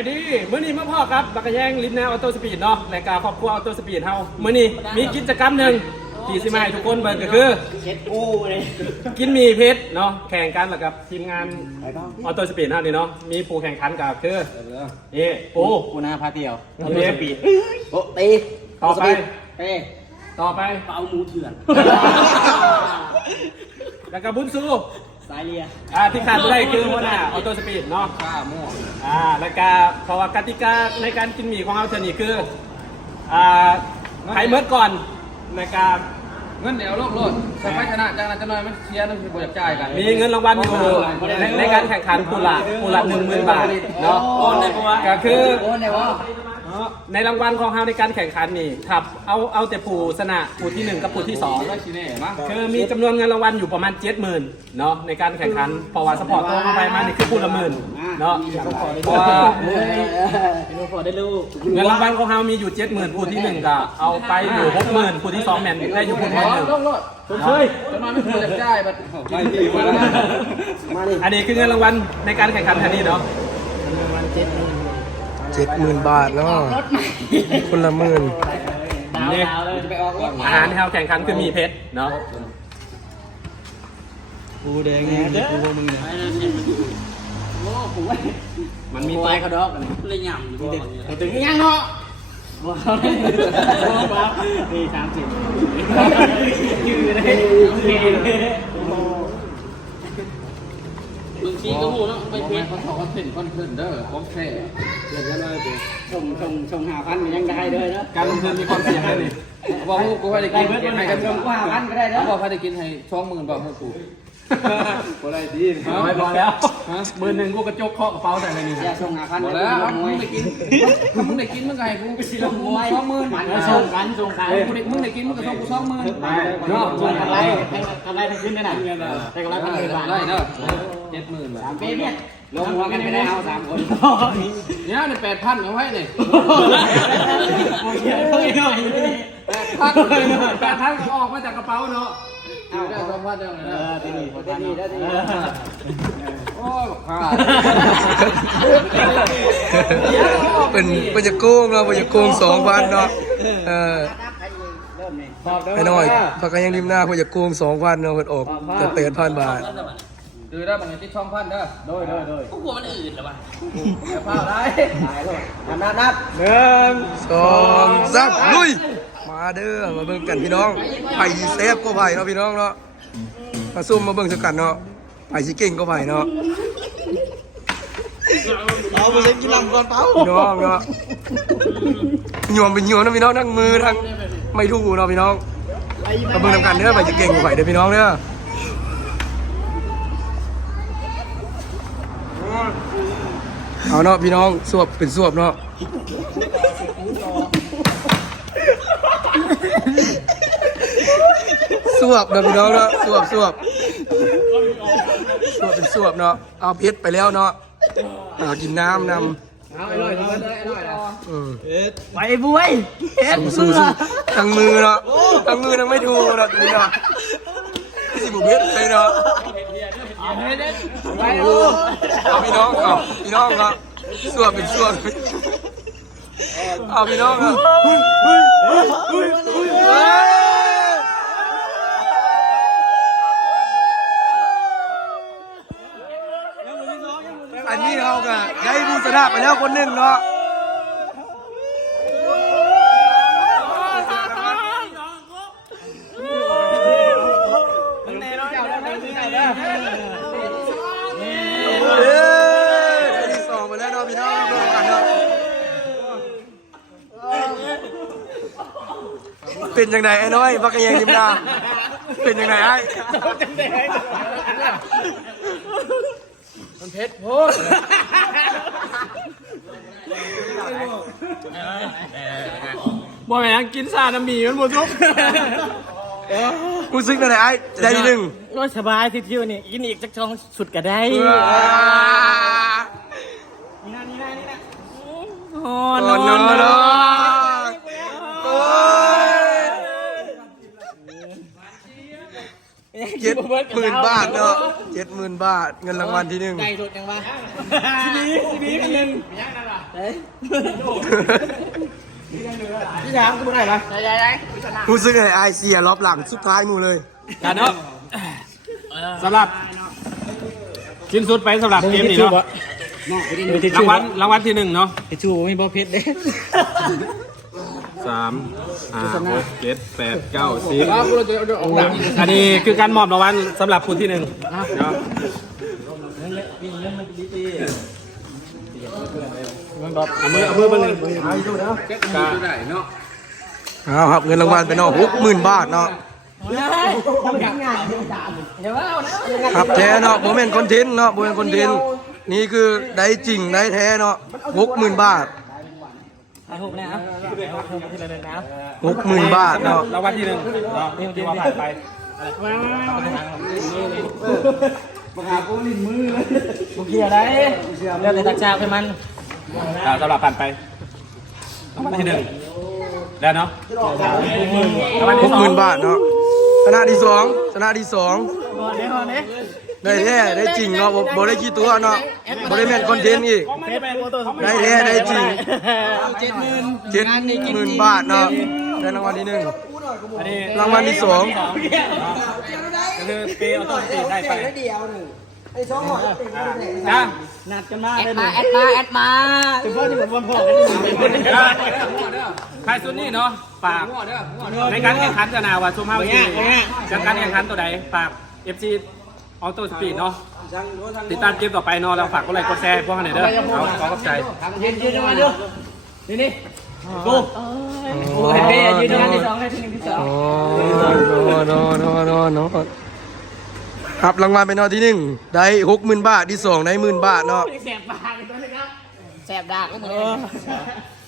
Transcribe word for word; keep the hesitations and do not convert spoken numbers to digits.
ดีมื้อนี้มาพ่อครับบักกะแยงลิ้นแนวออโต้สปีดเนาะรายการครอบครัวออโต้สปีดเฮามื้อนี้มีกิจกรรมหนึ่งที่สิมาให้ทุกคนเบิ่งก็คือเช็ดกูเลยกินหมี่เพชรเนาะแข่งกันแล้วกับทีมงานออโต้สปีดเฮานี่เนาะมีผู้แข่งขันก็คือนี่ปูปูนาพาเที่ยวออโต้นี่สปีดโอ้ตีต่อไปเอ้ต่อไปเป่าหมูเถื่อนแล้วก็บุญซูสายเรียอ่าที่ขาดไม่ได้คือหัวหน้าออโต้สปีดเนาะข้าม่วงอ่าแล้วก็เพราะว่ากติกาในการกินหมี่ของเราเท่านี้คืออ่าใครเมื่อก่อนในการเงินเดี๋ยวโลกโลดแต่ไฟชนะจากนั้นจะน้อยมันเชียร์นั่นคือบริจาคจ่ายกันมีเงินรางวัลอยู่ในในการแข่งขันปูละปูละหนึ่งหมื่นบาทเนาะโอนได้ปะวะก็คือโอนได้ปะในรางวัลของเราในการแข่งขันนี่ขับเอาเอาแต่ผู้ชนะผู้ที่หนึ่งกับผู้ที่สองคือมีจำนวนเงินรางวัลอยู่ประมาณเจ็ดหมื่นเนาะในการแข่งขันเพราะว่าสปอร์ตตัวเข้าไปมานี่คือผู้ละหมื่นเนาะเพราะว่าเงินรางวัลของเรามีอยู่เจ็ดหมื่นผู้ที่หนึ่งก็เอาไปอยู่หกหมื่นผู้ที่สองแมนได้อยู่ผู้ที่หนึ่งเฮ้ยจะน้อยไม่บริจาคจ่ายบัดไม่ดีมาแล้วอันนี้คือเงินรางวัลในการแข่งขันแค่นี้เนาะเจ็ดหมื่นบาทเนาะคนละหมื่นนี่อาหารที่เราแข่งขันคือมีเพชรเนาะปูแดงเด้อปูมึงเนี่ยโอ้ปูมันมีไฟเขาดอกเลยหย่ำอยู่แต่ถึงยังเนาะว้าวนี่สามสิบยืดเลยบางทีก็หูแล้วไปเพจเขาถอดคอนเทนต์คอนเทนต์เด้อโอเคเดี๋ยวจะเลยชงชงชงหาพันยังได้เลยนะการลงทุนมีความเสี่ยงเลยนี่บอกหูกูให้ได้กินให้กันชงว่าพันก็ได้แล้วบอกให้ได้กินให้สองหมื่นบอกหูกูก็ได้ดีไม่พอแล้วหมื่นหนึ่งกูกระจกเคาะกระเป๋าใส่เลยนี่อย่าชงหาพันแล้วมึงได้กินมึงได้กินมึงไงกูไปซื้อมวยสองหมื่นชงกันชงกันกูได้มึงได้กินมึงก็ส่งกูสองหมื่นเนาะชงกันไรกันไรทั้งขึ้นได้ไหนได้กันไรพันหนึ่งบาทได้เนาะเจ็ดหมื่นบาทสามปีเนี่ยลงหัวกันไปได้เอาสามคนเนี่ยในแปดพันเอาไว้เนี่ยโอเคเพิ่งหน่อยแปดพันแปดพันออกมาจากกระเป๋าเนาะได้สองพันเดียวเลยนะได้ดีได้ดีได้ดีโอ้ยขาดเป็นเป็นจะโกงเราเป็นจะโกงสองพันเนาะเออไอ้น้อยพักกันยังริมหน้าเป็นจะโกงสองพันเนาะเพิ่นออกจะเตะพันบาทดูได้บางทีช่องพันเด้อโดยโดยโดยกูกลัวมันอื่นหรอวะจะพาได้ตายเลยนับนับหนึ่งสองสามลุยมาเด้อมาเบิ่งกันพี่น้องไผ่เซฟก็ไผ่เนาะพี่น้องเนาะมาซุ่มมาเบิ่งสกัดเนาะไผ่สิเก่งก็ไผ่เนาะเอาไปเล่นกินลำก่อนเปล่าพี่น้องเนาะหยวมเป็นหยวมนะพี่น้องทั้งมือทั้งไม่ถูกเนาะพี่น้องมาเบิ่งนำกันเด้อไผ่สิเก่งก็ไผ่เด้อพี่น้องเด้อเอาเนาะพี่น้องสวบเป็นสวบเนาะสวบเนาะพี่น้องเนาะสวบสวบสวบเป็นสวบเนาะเอาเพชรไปแล้วเนาะเอากินน้ำนำเอาไอ้ลอยทุกคนไอ้ลอยนะไปบุ้ยสู้สู้สู้ทั้งมือเนาะทั้งมือทั้งไม่ถูกเนาะนี่เนาะที่สิบุเพชรเลยเนาะเอาพี่น้องเอาพี่น้องครับสวบเป็นสวบเอาพี่น้องครับอันนี้เราก็ได้ผู้ชนะไปแล้วคนหนึ่งเนาะเป็นยังไงไอ้น้อยพักยังริมนาเป็นยังไงไอ้มันเพชรโพดบ่แม่งกินซาน้ำหมี่มันหมดทุกกูซึ้งไปไหนไอ้ได้ทีหนึ่งก็สบายทิวๆนี่กินอีกสักช่องสุดก็ได้นี่นะนี่นะนี่นะโอ้นอนนอนเจ็ดหมื่นบาทเนาะเจ็ดหมื่นบาทเงินรางวัลที่หนึ่งไก่สดยังวะทีนี้ทีนี้เป็นหนึ่งพี่ชามกูไม่ได้ปะรู้สึกไงไอเสียรอบหลังสุดท้ายหมูเลยกันเนาะสำหรับชิ้นสุดไปสำหรับเกมนี้เนาะรางวัลรางวัลที่หนึ่งเนาะไอ้ชูมีบอเพชรเด้สามห้าหกเจ็ดแปดเก้าสิบอันนี้คือการมอบรางวัลสำหรับผู้ที่หนึ่งเนาะเอามือเอามือเบอร์หนึ่งเอาครับเงินรางวัลไปเนาะหกหมื่นบาทเนาะครับแท้เนาะโมเมนต์คอนเทนต์เนาะโมเมนต์คอนเทนต์นี่คือได้จริงได้แท้เนาะหกหมื่นบาทหกหมื่นบาทเนาะรางวัลที่หนึ่งเนาะที่ว่าผ่านไปประกาศกูลิ้นมือเลยบุกเกียร์ได้เรื่องในตักชาเป็นมันอ่าสำหรับผ่านไปรางวัลที่หนึ่งแล้วเนาะรางวัลหที่กสอหงมื่นบาทเนาะชนะที่สองชนะที่สองก่อนเด้ก่อนเด้ได้แท้ได้จริงเนาะบ่บ่ได้ขี้ตัวเนาะบ่ได้แม่นคอนเทนต์อีกเฟซโฟโต้ได้แท้ได้จริงเจ็ดหมื่นเจ็ดหมื่นบาทเนาะได้รางวัลที่หนึ่งอันนี้รางวัลที่สองก็คือเปย์เอาตัวตีได้ไปเดียวหนึ่งไอ้สองหอยนะนัดกันมาแอได้ดหนึ่มาง แอดมาแอดมาถึงพ่อที่ผมวันพ่อกันที่หนึ่งใครสุดนี่เนาะฝากในการแข่งขันจะนาว่าชุมเฮาสิจากการแข่งขันตัวใดฝาก เอฟ ซี Auto Speed เนาะติดตามเกมต่อไปเนาะเราฝากกดไลค์กดแชร์พวกเขาหน่อยเด้อเอาขอขอบใจยืนยืนมาดูนี่นี่กูกูเห็นพี่ยืนตรงนั้นที่สองให้ที่หนึ่งที่สองโอ้โนโนโนโนครับรางวัลเป็นเนาะที่หนึ่งได้หกหมื่นบาทที่สองได้หมื่นบาทเนาะแสบปากตัวนี้ครับแสบดากก็เหมือนเอกัอน